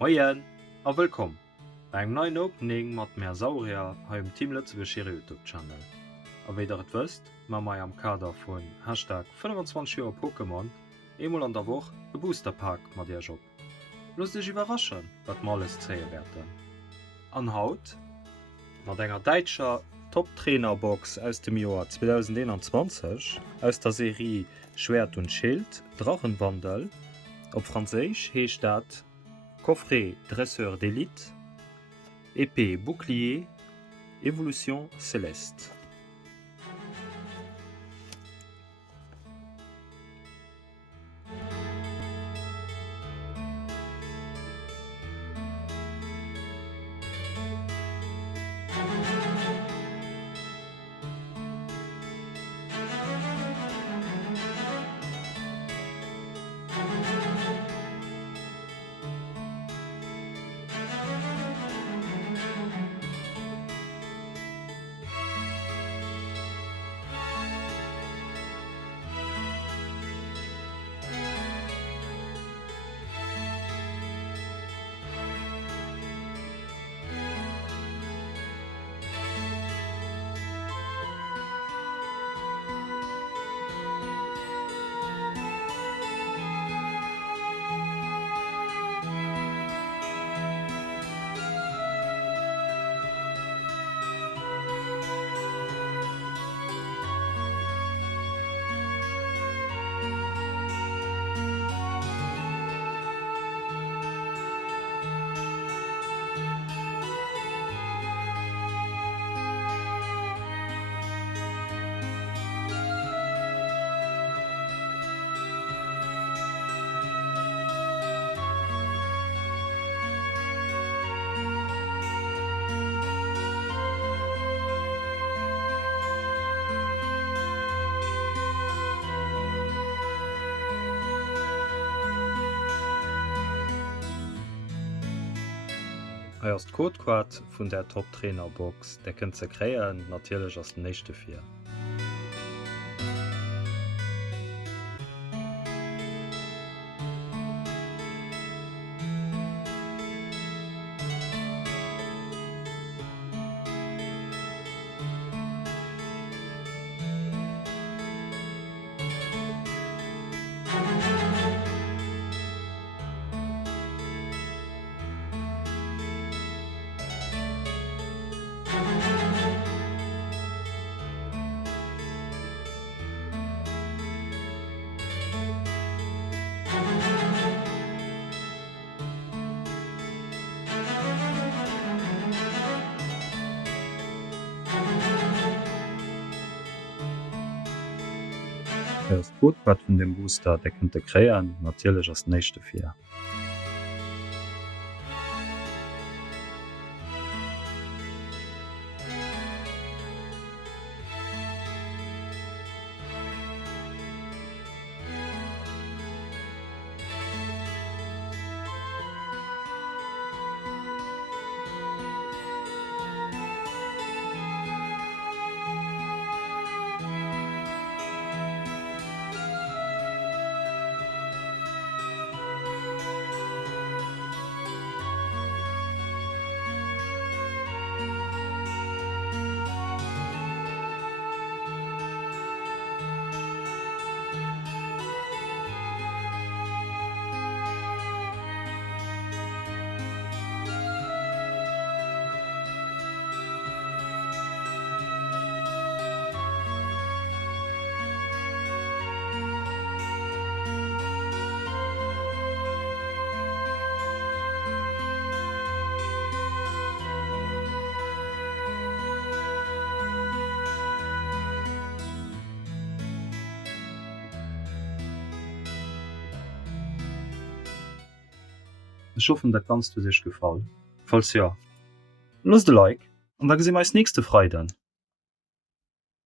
Moien a wëllkom eng neuen Opening mat Meer Saurier ha im Team Lëtzebuerg YouTube-Channel. Awéi dat et wëst, ma mei am Kader vun #25 Joer Pokémon emol an der Woch e Boosterpack mat Dir op. Los Dich iwwerraschen, wat mal alles zéie werden. An Haut mat enger Deitscher Top-Trainerbox aus dem Joer 2021 aus der Serie Schwert und Schild, Drachenwandel. Op Franzéich heecht dat Coffret Dresseur d'élite, épée bouclier, Évolution Céleste. Eierst Codequad vun der Top-Trainerbox, der kënnt ze kréien natierlech ass den nächste 4. Eierst Codequad vun dem Booster, der kënnt kréien natierlech ass den nächste 4. Ich hoffe, dat kannst du sich gefallen. Falls ja, lass de Like und da gesehen wir als nächste Freitag.